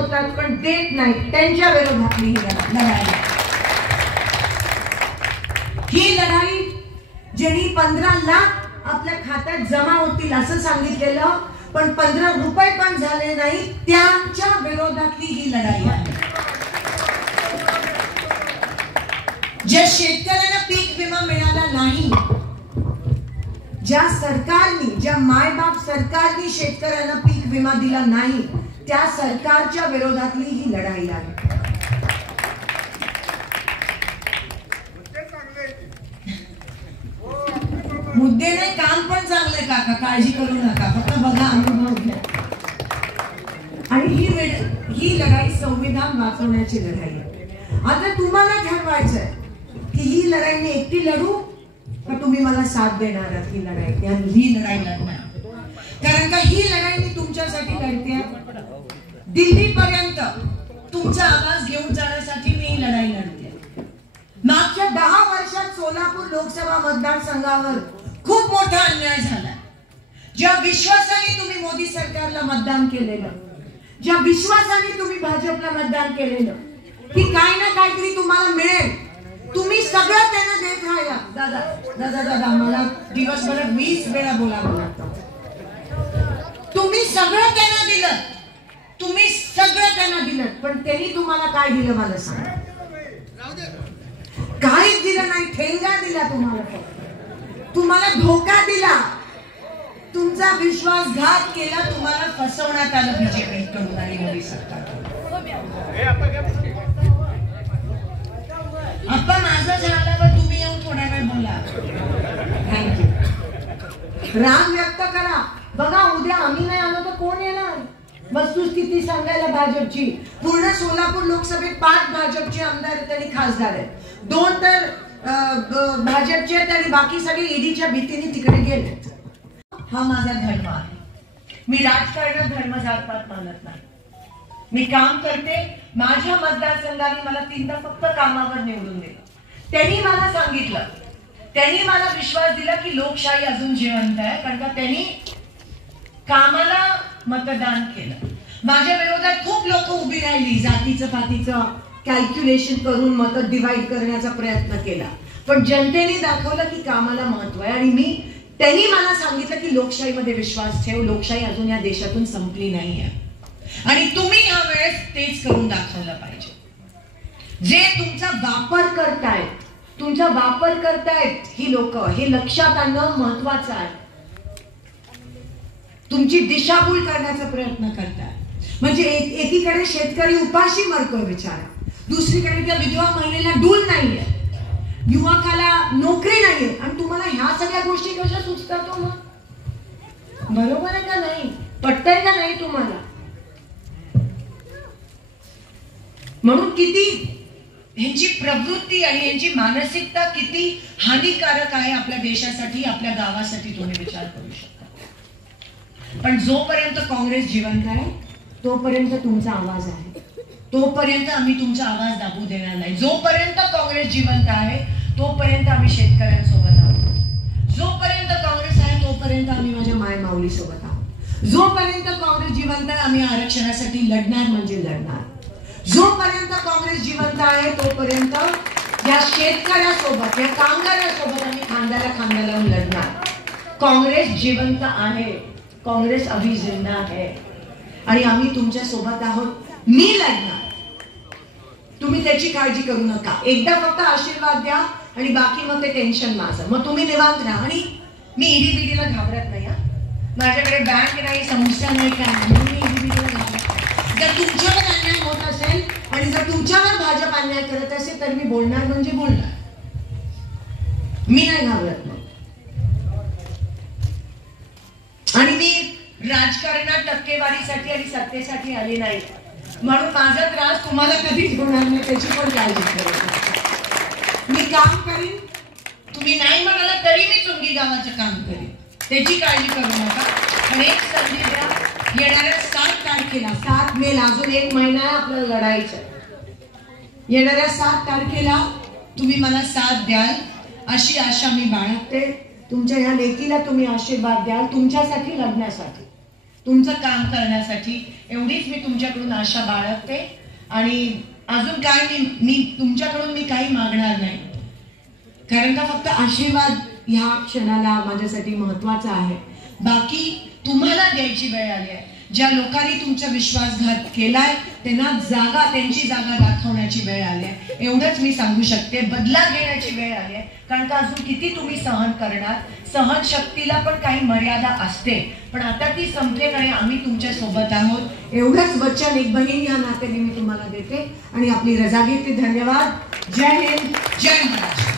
होतात पण देत नाहीत त्यांच्या विरोधातली ही लढाई. ही लढाई ज्यांनी 15 लाख आपल्या खात्यात जमा होतील असं सांगितलेलं पण 15 रुपये पण झाले नाही त्यांच्या विरोधातली ही लढाई आहे. ज्या शेतकऱ्यांना पीक विमा मिळाला नाही, ज्या सरकारने, ज्या मायबाप सरकारने शेतकऱ्यांना पीक विमा दिला नाही त्या सरकारच्या विरोधातली ही लढाई आहे. मुद्दे नाही, काम पण चांगले काका, काळजी करू नका, फक्त बघा अनुभव घ्या. आणि ही लढाई संविधान वाचवण्याची लढाई आहे. आता तुम्हाला ठरवायचंय की ही लढाई मी एकटी लढू का तुम्ही मला साथ देणार आहात ही लढाई लढणार. कारण का ही लढाई मी तुमच्यासाठी लढते. दिल्लीपर्यंत तुमचा आवाज घेऊन जाण्यासाठी मी ही लढाई लढते. मागच्या 10 वर्षात सोलापूर लोकसभा मतदारसंघावर खूप मोठा अन्याय झाला. ज्या विश्वासाने तुम्ही मोदी सरकारला मतदान केलेलं, ज्या विश्वासाने तुम्ही भाजपला मतदान केलेलं की काय ना काहीतरी तुम्हाला मिळेल, तुम्ही सगळं त्यांना देत राहिला. दादा दादा दादा मला दिवसभरात 20 वेळा बोलावं लागतं. तुम्ही सगळं त्यांना दिलं, तुम्ही सगळं त्यांना दिलं, पण त्यांनी तुम्हाला काय दिलं मला सांग. काहीच दिलं नाही. ठेंगा दिला तुम्हाला, तुम्हाला धोका दिला, तुमचा विश्वासघात केला, तुम्हाला फसवण्यात आलं बीजेपी कडून आणि मोदी सरकार. आता माझं झाल्यावर तुम्ही येऊन थोडा वेळ बोला. थँक्यू. राग व्यक्त करा. बघा उद्या आम्ही नाही आलो तर कोण येणार वस्तुस्थिती सांगायला भाजपची. पूर्ण सोलापूर लोकसभेत 5 भाजपचे आमदार आहेत आणि खासदार आहेत, 2 तर भाजपचे आहेत आणि बाकी सगळे ईडीच्या भीतीने तिकडे गेले. हा माझा धर्म आहे. मी राजकारणात धर्म जातपात मानत नाही. मी काम करते. माझ्या मतदारसंघाने मला 3दा फक्त कामावर निवडून दिलं. त्यांनी मला सांगितलं, त्यांनी मला विश्वास दिला की लोकशाही अजून जिवंत आहे, कारण का त्यांनी कामाला मतदान केलं. माझ्या विरोधात खूप लोक उभी राहिली, जातीचं पातीचं कॅल्क्युलेशन करून मत डिवाइड करण्याचा प्रयत्न केला, पण जनतेने दाखवलं की कामाला महत्व आहे. आणि त्यांनी मला सांगितलं की लोकशाहीमध्ये विश्वास ठेव, लोकशाही अजून या देशातून संपली नाहीये आणि तुम्ही या वेळेस तेच करून दाखवलं पाहिजे. जे तुमचा वापर करतायत ही लोक, हे लक्षात आणणं महत्वाचं आहे. तुमची दिशाभूल करण्याचा प्रयत्न करतायत. म्हणजे एकीकडे शेतकरी उपाशी मरतोय बिचारा, दुसरीकडे त्या विधवा महिलेला डूल नाहीये, युवकाला नोकरी नाहीये, आणि तुम्हाला ह्या सगळ्या गोष्टी कशा सुचतात? मग बरोबर आहे का नाही? पटतंय का नाही तुम्हाला? म्हणून किती ह्यांची प्रवृत्ती आणि ह्यांची मानसिकता किती हानिकारक आहे आपल्या देशासाठी, आपल्या गावासाठी तुम्ही विचार करू शकता. पण जोपर्यंत काँग्रेस जिवंत आहे तोपर्यंत तुमचा आवाज आहे, तोपर्यंत आम्ही तुमचा आवाज दाबू देणार नाही. जोपर्यंत काँग्रेस जिवंत आहे तोपर्यंत आम्ही शेतकऱ्यांसोबत आहोत. जोपर्यंत काँग्रेस आहे तोपर्यंत आम्ही माझ्या मायमाऊली सोबत आहोत. जोपर्यंत काँग्रेस जिवंत आहे आम्ही आरक्षणासाठी लढणार म्हणजे लढणार. जोपर्यंत काँग्रेस जिवंत आहे तोपर्यंत या शेतकऱ्यासोबत, या कामगारांसोबत आम्ही खांद्याला खांदा लावून लढणार. काँग्रेस जिवंत आहे, काँग्रेस अभी जिंदा है आणि आम्ही तुमच्या सोबत आहोत. मी लढणार, तुम्ही त्याची काळजी करू नका. एकदा फक्त आशीर्वाद द्या आणि बाकी मग ते टेन्शन माझं. मग तुम्ही निवांत राहा. आणि मी ईडीबीडीला घाबरत नाही. माझ्याकडे बँक नाही, समस्या नाही, काय नाही. मी ईडीबीडीला घाबरत नाही. जर तुमच्यावर अन्याय होत असेल आणि जर तुमच्यावर भाजप अन्याय करत असेल तर मी बोलणार म्हणजे बोलणार. मी नाही घाबरत. मग आणि मी राजकारणात टक्केवारीसाठी आणि सत्तेसाठी आली नाही, म्हणून माझा त्रास तुम्हाला कधीच होणार नाही त्याची पण काळजी करा. मी काम करीन, तुम्ही नाही म्हणाला तरी मी चुंगी गावाचं काम करीन, त्याची काळजी करू नका. पण एक संधी द्या, येणाऱ्या 7 तारखेला, 7 मेला, अजून 1 महिना आहे आपल्याला लढायचं. येणाऱ्या 7 तारखेला तुम्ही मला साथ द्याल अशी आशा मी बाळगते. तुमच्या ह्या लेकीला तुम्ही आशीर्वाद द्याल तुमच्यासाठी लढण्यासाठी. तुमचं काम करण्यासाठी. एवढीच मी तुमच्याकडून आशा बाळगते. आणि अजून काय मी तुमच्याकडून मी काही मागणार नाही, कारण का फक्त आशीर्वाद ह्या क्षणाला माझ्यासाठी महत्वाचा आहे. बाकी तुम्हाला द्यायची वेळ आली आहे. ज्या लोकांनी तुमचा विश्वासघात केलाय त्यांची जागा दाखवण्याची वेळ आली आहे. एवढंच मी सांगू शकते. बदला घेण्याची वेळ आली आहे, कारण का अजून किती तुम्ही सहन करणार. सहनशक्तीला पण काही मर्यादा असते, पण आता ती संपते आणि आम्ही तुमच्या सोबत आहोत. एवढंच वचन एक बहीण या नात्याने मी तुम्हाला देते आणि आपली रजा घेते. धन्यवाद. जय हिंद, जय महाराष्ट्र.